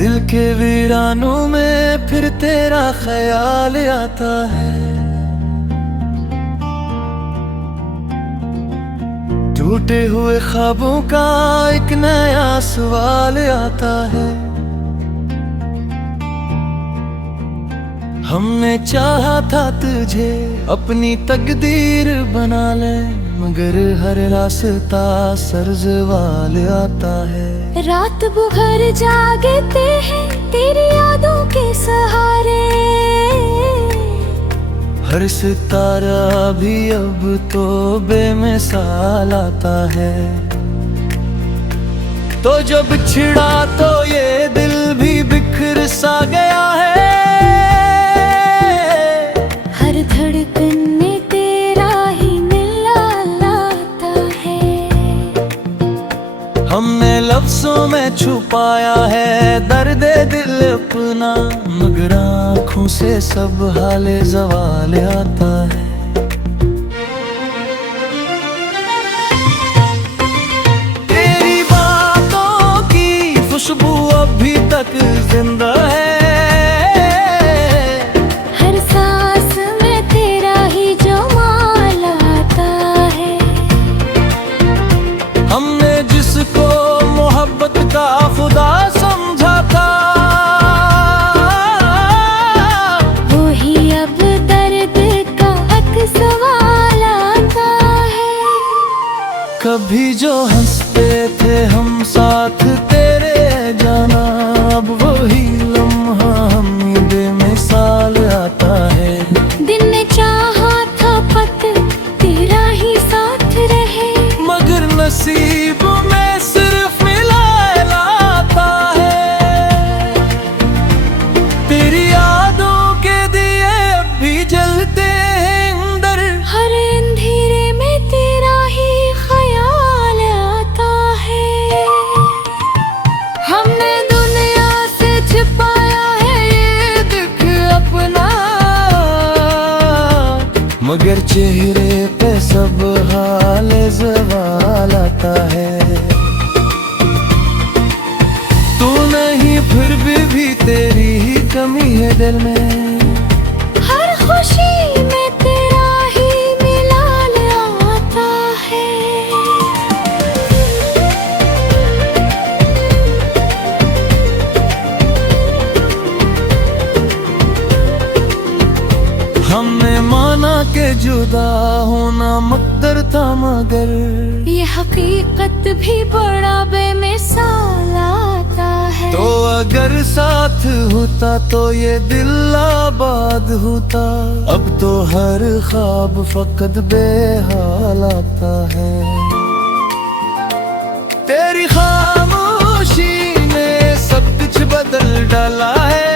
दिल के वीरानों में फिर तेरा ख्याल आता है। टूटे हुए ख्वाबों का एक नया सवाल आता है। हमने चाहा था तुझे अपनी तकदीर बना ले, मगर हर रास्ता सर्जवाल आता है। रात भर जागते हैं तेरी यादों के सहारे, हर सितारा भी अब तो बेमिसाल आता है। तो जब छिड़ा तो ये दिल भी बिखर सा गया है। हर धड़कन में तेरा ही मिलाता है। हमने लफ्जों में छुपाया है दर्द दिल अपना, मगर आँखों से सब हाले ज़वाल आता है। तेरी बातों की खुशबू अभी तक जिंदा है। हर सांस में तेरा ही जमाल आता है। हमने जिसको मोहब्बत का खुदा समझा था, वही अब दर्द का हक सवाल आता है। कभी जो हंसते थे हम साथ तेरे जाना, अब वही लम्हा हम बेमिसाल आता है। दिन ने चाहा था पत तेरा ही साथ रहे, मगर नसीब में सिर्फ मिलाए लाता है। तेरी यादों के दिए अब भी जलते हैं अंदर, हर अंधेरे में तेरा ही ख्याल आता है। हमने दुनिया से छिपाया है ये दुख अपना, मगर चेहरे पे सब हाल ज़वाल आता है। तू नहीं फिर भी तेरी ही कमी है दिल में, हर खुशी में तेरा ही मिलान आता है। हमने माना के जुदा होना मुक़द्दर था, मगर ये हकीकत भी बड़ा बेमिसाल आता है। तो अगर साथ होता तो ये दिल आबाद होता। अब तो हर ख्वाब फकत बेहाल आता है। तेरी खामोशी ने सब कुछ बदल डाला है।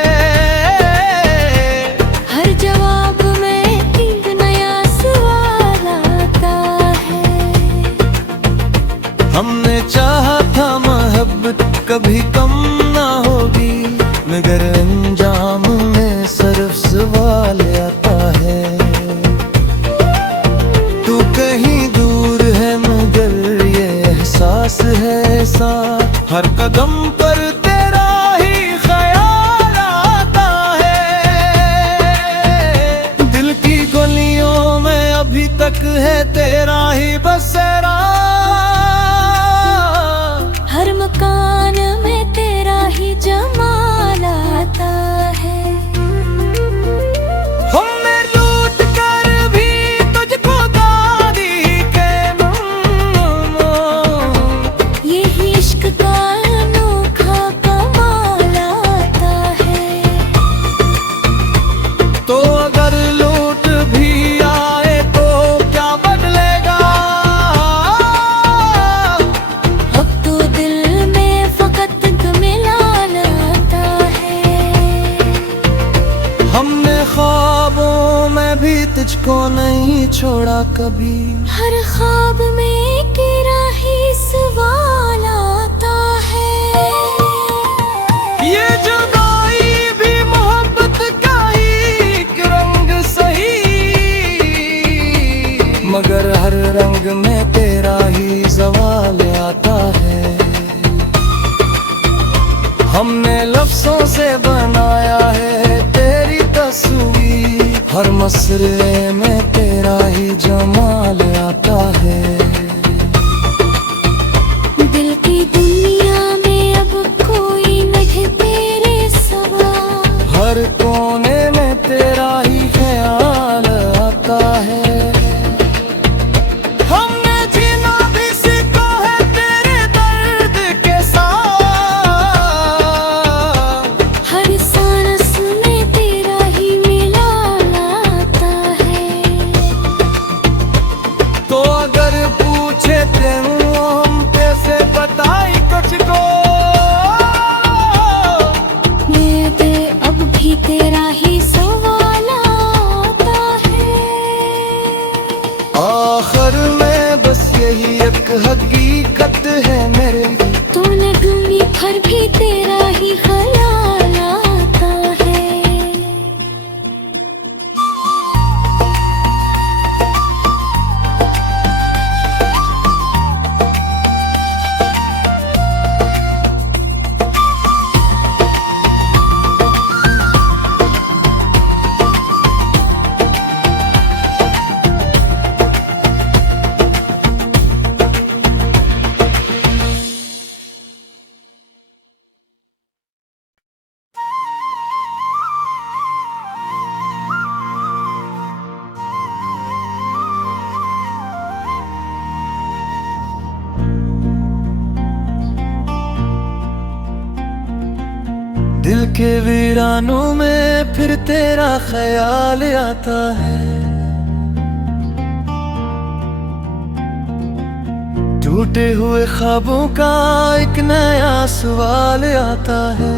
हर जवाब में एक नया सवाल आता है। हमने चाहा था मोहब्बत कभी कम ना होगी, मगर अंजाम में सिर्फ सवाल आता है। तू कहीं दूर है मगर ये एहसास है साथ, हर कदम पर तेरा ही ख्याल आता है। दिल की गलियों में अभी तक है तेरा ही बसेरा, हर मकान में तेरा ही जमाल आता है। हमने लूट कर भी तुझको दादी के नाम, यही इश्क का अनोखा कमाल आता है। तो अगर लूट भी आए तो क्या बदलेगा। अब तो दिल में फकत मिलान आता है। हमने ख्वाबों में भी तुझको नहीं छोड़ा कभी, हर ख्वाब में तेरा ही सवाल आता है। ये जुदाई भी मोहब्बत का ही एक रंग सही, मगर हर रंग में तेरा ही सवाल आता है। हमने लफ्जों से बनाया है तेरी तस्वीर, हर मसरे में तेरा ही जमाल आता है। दिल की दुनिया में अब कोई नहीं तेरे सिवा, हर कोने में तेरा ही ख्याल आता है। हमने जीना भी सीखा है तेरे दर्द के साथ, हर सांस में तेरा ही मिलान आता है। तो अगर पूछे तेनू हम कैसे बताई कुछ को, ये दे अब भी तेरा ही सवाल आता है। आखिर में बस यही एक हकीकत है मेरे, तूने घूमी भर भी तेरा ही ख्याल आता है। दिल के वीरानों में फिर तेरा ख्याल आता है। टूटे हुए ख्वाबों का एक नया सवाल आता है।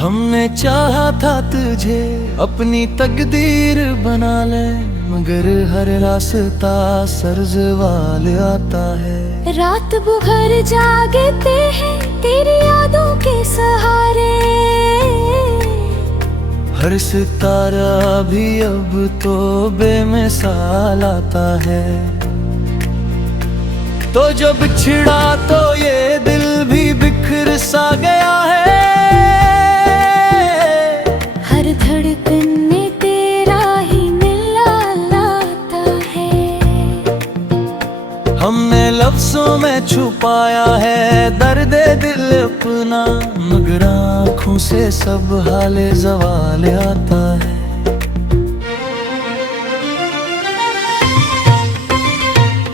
हमने चाहा था तुझे अपनी तकदीर बना ले, मगर हर रास्ता सर-ज़वाल आता है। रात भर जागते हैं तेरी यादों के सहारे, हर सितारा भी अब तो बेमिसाल आता है। तो जब छिड़ा तो ये दिल भी बिखर सा गया है। हर धड़कन में तेरा ही मिलाता है। हमने लफ्जों में छुपाया है दर्द दिल अपना, मगर आँखों से सब हाले ज़वाल आता है।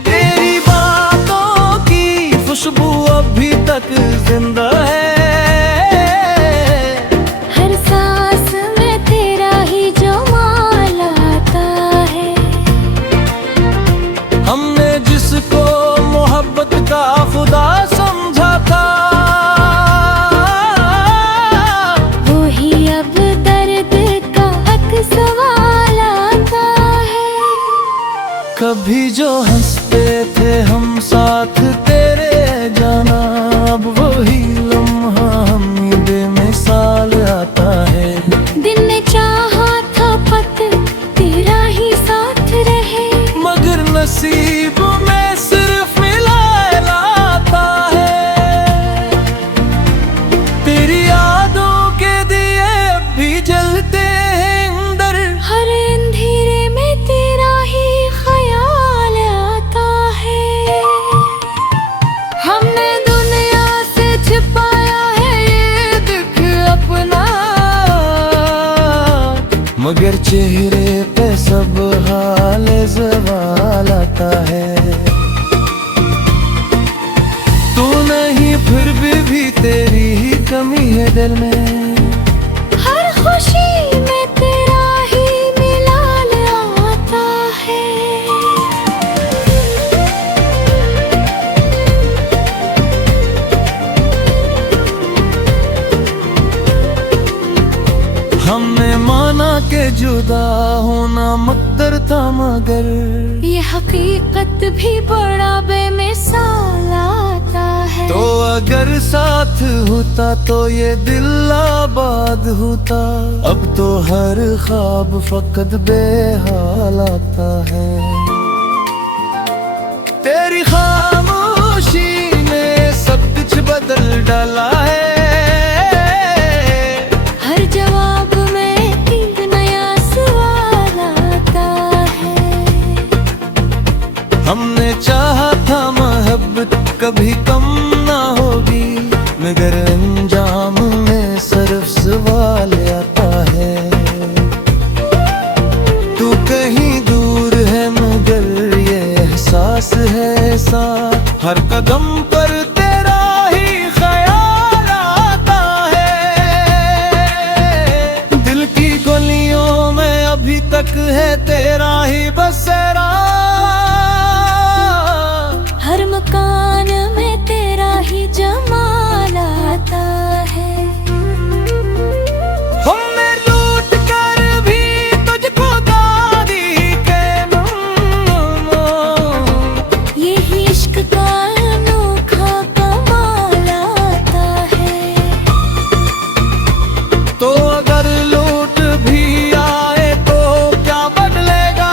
तेरी बातों की खुशबू अभी तक जिंदा है। हर सांस में तेरा ही जमाल आता है। हमने जिसको मोहब्बत का खुदा समझा था, वो ही अब दर्द का हक सवाल आता है। कभी जो हंसते थे हम साथ तेरे जाना, अब वही लम्हा हम बेमिसाल आता है। दिन ने चाहा था पत तेरा ही साथ रहे, मगर नसीब में सिर्फ मिलायल आता है। तेरी यादों के दिए अब भी जलते हैं अंदर, हर अंधेरे में तेरा ही ख्याल आता है। हमने दुनिया से छिपाया है ये दुख अपना, मगर चेहरे पे सब हाल ज़वाल आता है। तू नहीं फिर भी तेरी ही कमी है दिल में, हर खुशी में तेरा ही मिलान आता है। हमने माना के जुदा होना मुक़द्दर था, मगर ये हकीकत भी बड़ा बेमिसाल आता है। तो अगर साथ होता तो ये दिल आबाद होता। अब तो हर ख्वाब फकत बेहाल आता है। तेरी खामोशी ने डाला है। हर जवाब में एक नया सवाल आता है। हमने चाहा था मोहब्बत कभी कम ना होगी, मगर अंजाम में सिर्फ सवाल आता है। तू कहीं दूर है मगर ये एहसास है साथ, हर कदम पर तेरा ही ख्याल आता है। दिल की गलियों में अभी तक है तेरा ही बसेरा, हर मकान में तेरा ही जमाल आता है। हमने लूट कर भी तुझको दादी के नाम, यही इश्क का अनोखा कमाल आता है। तो अगर लूट भी आए तो क्या बदलेगा,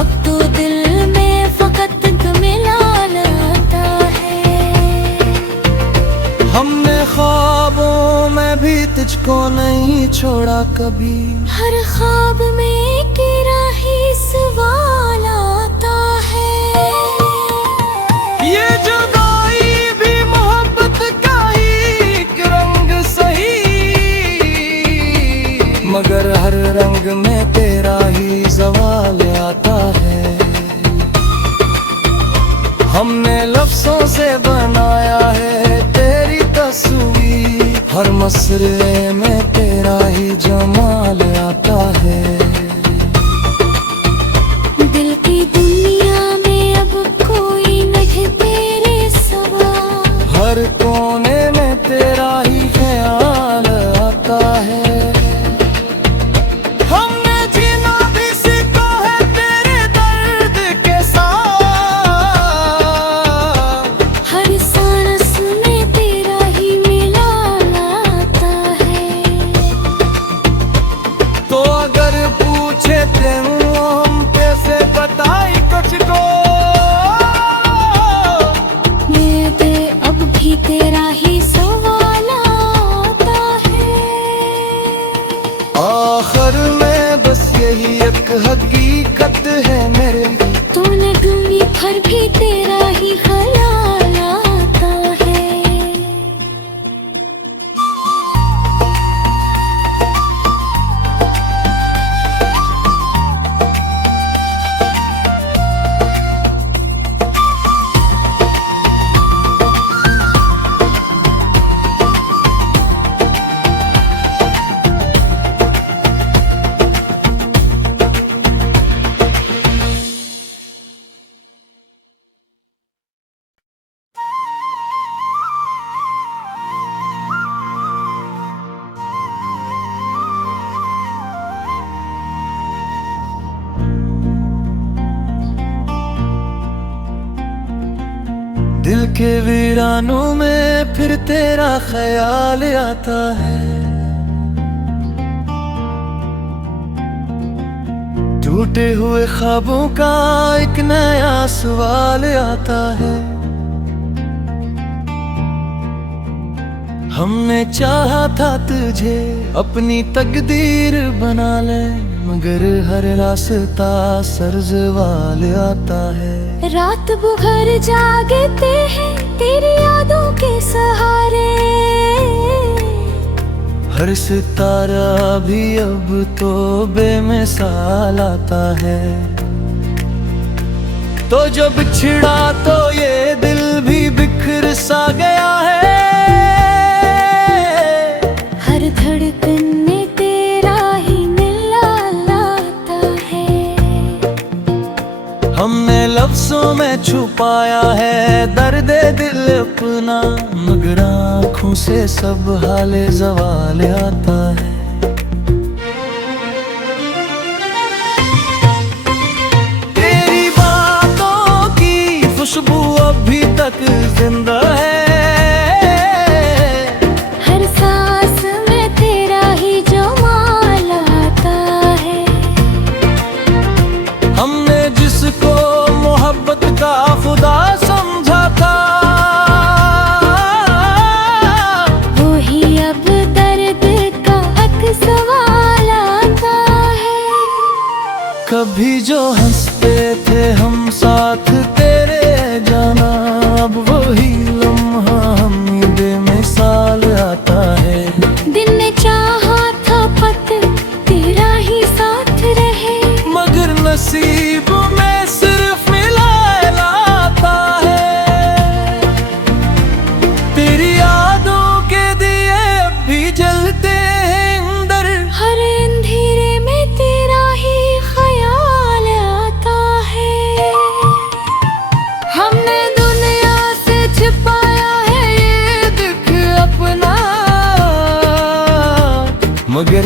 अब तो दिल में फकत मिलान आता है। हमने ख्वाबों में भी तुझको नहीं छोड़ा कभी, हर ख्वाब में तेरा ही सवाल आता है। ये जुदाई भी मोहब्बत का ही एक रंग सही, मगर हर रंग में तेरा ही सवाल आता है। हमने लफ्जों से बनाया है तेरी तस्वीर, हर मसले में तेरा ही जमाल आता है। दिल की दुनिया में अब कोई नहीं तेरे सवा, हर कोने में तेरा ही ख्याल आता है। हमने जीना भी सीखा है तेरे दर्द के साथ, हर सांस में तेरा ही मिलान आता है। तो अगर पूछे तेनू हम कैसे बताई कुछ को, ये दे अब भी तेरा ही सवाल आता है। आखिर में बस यही एक हकीकत है मेरे, तूने ढूंढी पर भी तेरा ही ख्याल आता है। दिल के वीरानों में फिर तेरा ख्याल आता है। टूटे हुए ख्वाबों का एक नया सवाल आता है। हमने चाहा था तुझे अपनी तकदीर बना ले, मगर हर रास्ता सर-ज़वाल आता है। रात भर जागते हैं तेरी यादों के सहारे, हर सितारा भी अब तो बेमिसाल आता है। तो जब छिड़ा तो ये दिल भी बिखर सा गया है। हर धड़कन में तेरा ही मिलाता है। हमने लफ्जों में छुपाया है दर्द दिल अपना, मगर आँखों से सब हाले ज़वाल आता है। तेरी बातों की खुशबू अभी तक जिंदा है। हर सांस में तेरा ही जमाल आता है। हमने जिसको मोहब्बत का खुदा समझा था,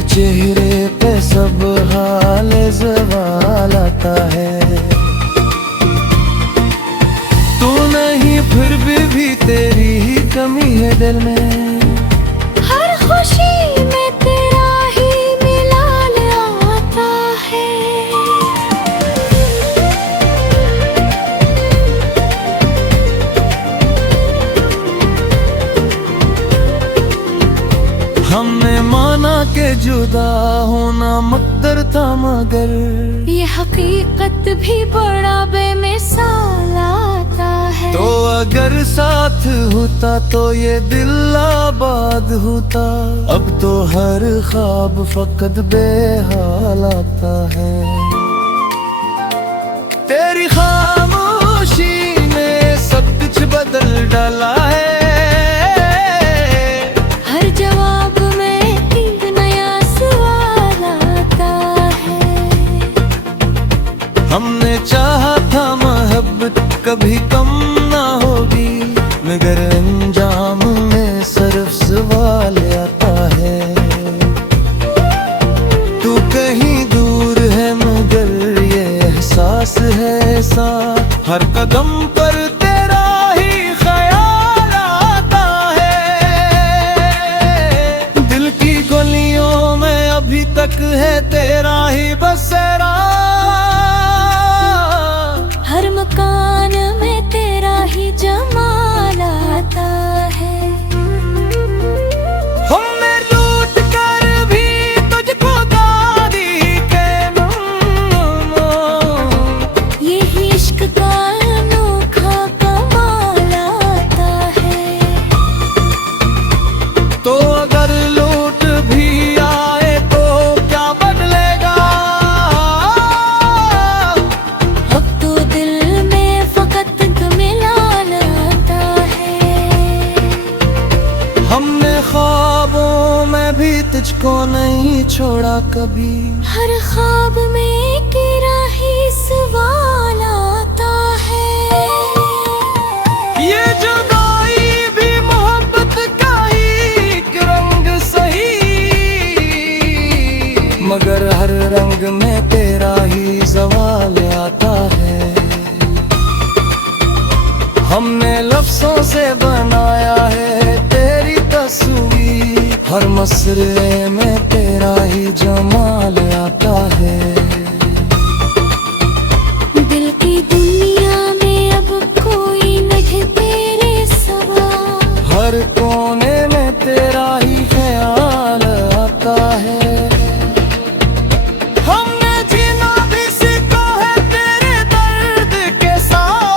चेहरे पे सब हाल ज़वाल आता है। तू नहीं फिर भी तेरी ही कमी है दिल में। हर खुशी में तेरा ही मिलान आता है। हमने माना के जुदा होना मुक़द्दर था, मगर ये हकीकत भी बड़ा बेमिसाल आता है। तो अगर साथ होता तो ये दिल आबाद होता। अब तो हर ख्वाब फकत बेहाल आता है। तेरी खामोशी ने सब कुछ बदल डाला है। हर जवाब में एक नया सवाल आता है। हमने चाहा था मोहब्बत कभी कम ना होगी, मगर अंजाम में सिर्फ सवाल आता है। तू कहीं दूर है मगर ये एहसास है साथ। हर कदम पर तेरा ही ख्याल आता है। दिल की गलियों में अभी तक है तेरा ही बसेरा। हर मकान में तेरा ही जमाल आता है। हमने लूट कर भी तुझको दादी के नाम। यही इश्क का अनोखा कमाल आता है। तो अगर लूट भी आए तो क्या बदलेगा? अब तो दिल में फकत मिलान आता है। हमने ख्वाबों में भी तुझको नहीं छोड़ा कभी। हर ख्वाब में तेरा ही सवाल आता है। ये जुदाई भी मोहब्बत का ही एक रंग सही, मगर हर रंग में तेरा ही ज़वाल आता है। हमने लफ्ज़ों से बनाया है तेरी तस्वीर। हर मसरे में तेरा ही जमाल आता है। दिल की दुनिया में अब कोई नहीं तेरे सिवा। हर कोने में तेरा ही ख्याल आता है। हमने जीना भी सीखा है तेरे दर्द के साथ।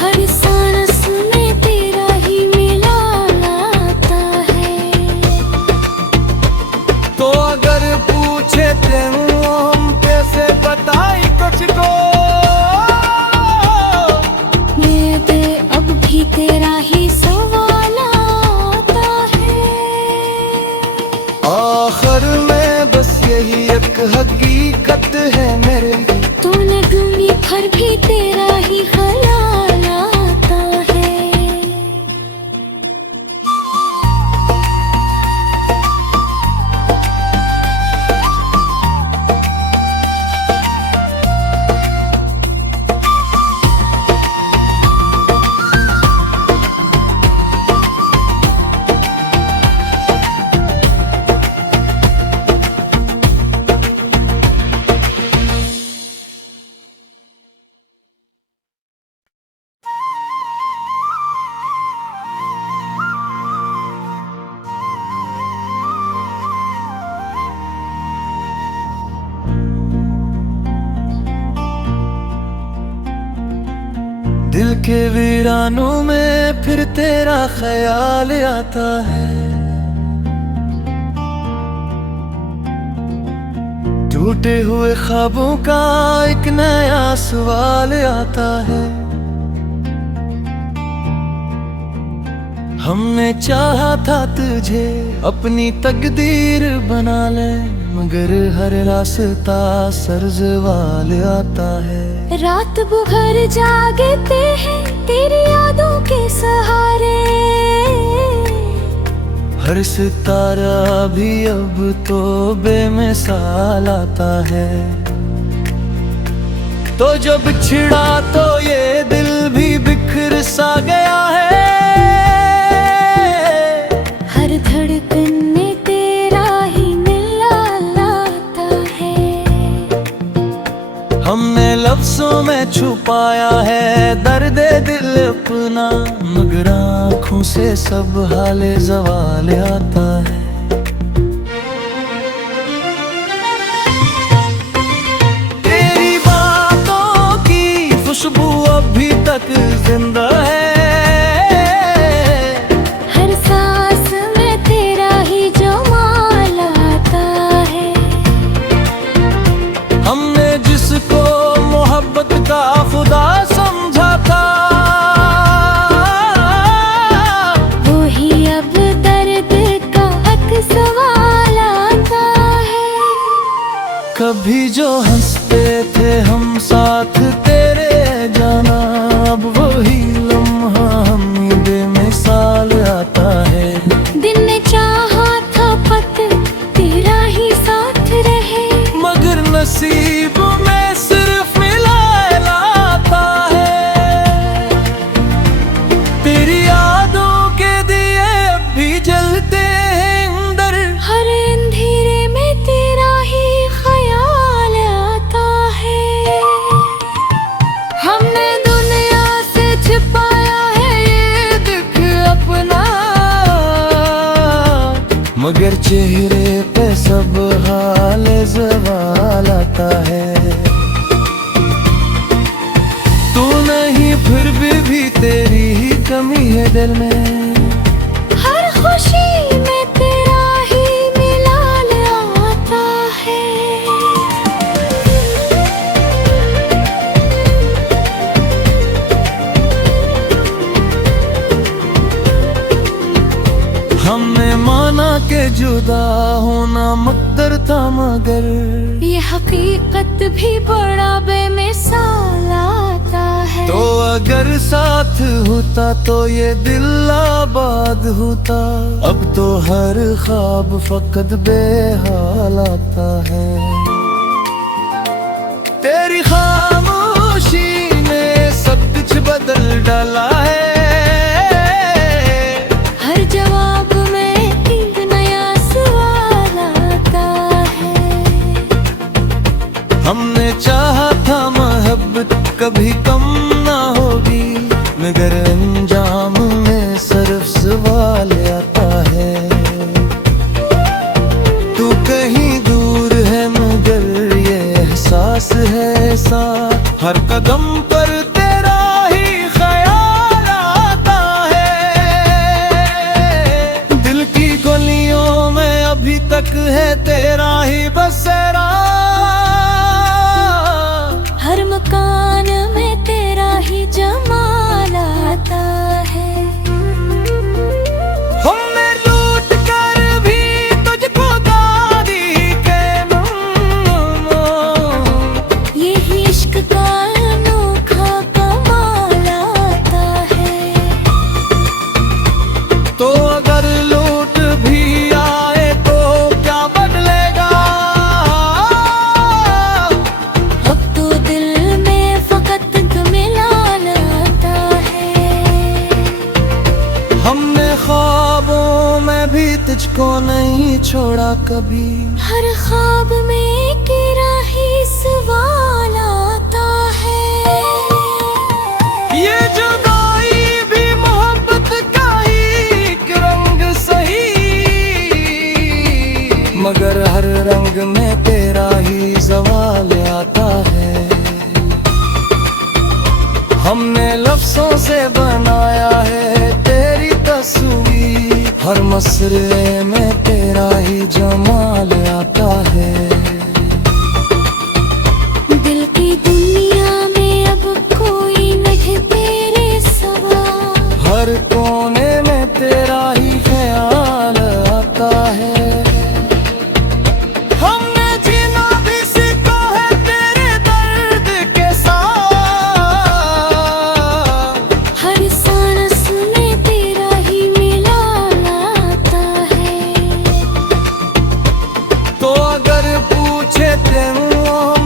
हर सांस में तेरा ही मिलान आता है। तो अगर पूछे तेनू हम कैसे बताई कुछ को, मेरे दिल अब भी तेरा ही सवाल आता है। आखिर में बस यही एक हकीकत है मेरे। तूने दुनिया भर भी तेरा ही ख्याल आता है। दिल के वीरानों में फिर तेरा ख्याल आता है। टूटे हुए ख्वाबों का एक नया सवाल आता है। हमने चाहा था तुझे अपनी तकदीर बना ले, मगर हर रास्ता सर्जवाल आता है। रात भर जागते हैं तेरी यादों के सहारे। हर सितारा भी अब तो बेमिसाल आता है। तो जब बिछड़ा तो ये दिल भी बिखर सा गया है। हर धड़कन में तेरा ही मिलाता है। हमने लफ्जों में छुपाया है दर्द दिल अपना, मगर आँखों से सब हाले ज़वाल आता है। तेरी बातों की खुशबू अभी तक जिंदा है। हर सांस में तेरा ही जमाल आता है। हमने जिसको मोहब्बत का खुदा समझा था, वही अब दर्द का हक सवाल आता है। कभी जो हंसते थे हम साथ तेरे जाना, अब वही लम्हा हमें बेमिसाल आता है। दिन ने चाहा था पत तेरा ही साथ रहे, मगर नसीब में सिर्फ मिलाया लाता है। तेरी यादों के दिए भी जलते हैं अंदर, हर अंधेरे में तेरा ही ख्याल आता है। हमने दुनिया से छिपाया है ये दुख अपना, मगर चेहरे पे सब हाल ज़वाल आता है। तू नहीं फिर भी तेरी ही कमी है दिल में। हर खुशी में तेरा ही मिलाल आता है। हमने माना के जुदा होना मुक़द्दर था, मगर ये हकीकत भी बड़ा बेमिसाल आता है। तो अगर साथ होता तो ये दिल आबाद होता। अब तो हर ख्वाब फकत बेहाल आता है। तेरी खामोशी ने सब कुछ बदल डाला है। हर जवाब में एक नया सवाल आता है। हमने चाहा था मोहब्बत कभी कम ना होगी, मगर अंजाम में सिर्फ सवाल आता है। तू कहीं दूर है मगर ये एहसास है ऐसा, हर कदम पर तेरा ही ख्याल आता है। दिल की गलियों में अभी तक है तेरा ही बसेरा। हर मकान में तेरा ही जमाल आता है। हमने लूट कर भी तुझको दादी के नाम, यही इश्क का अनोखा कमाल आता है। तो अगर लूट भी आए तो क्या बदलेगा। अब तो दिल में फकत मिलाल आता है। हमने ख्वाबों में भी तुझको नहीं छोड़ा कभी। हर ख्वाब में तेरा ही सवाल आता है। ये जुदाई भी मोहब्बत का ही एक रंग सही, मगर हर रंग में तेरा ही सवाल आता है। हमने लफ्जों से बनाया है तेरी तस्वीर, हर मसरे में तेरा ही जमाल आता है। दिल की दुनिया में अब कोई नहीं तेरे सवा, हर कोने में तेरा ही ख्याल आता है। हमने जीना भी सीखा है तेरे दर्द के साथ, हर सांस में तेरा ही मिलाल आता है। अगर पूछे तेनू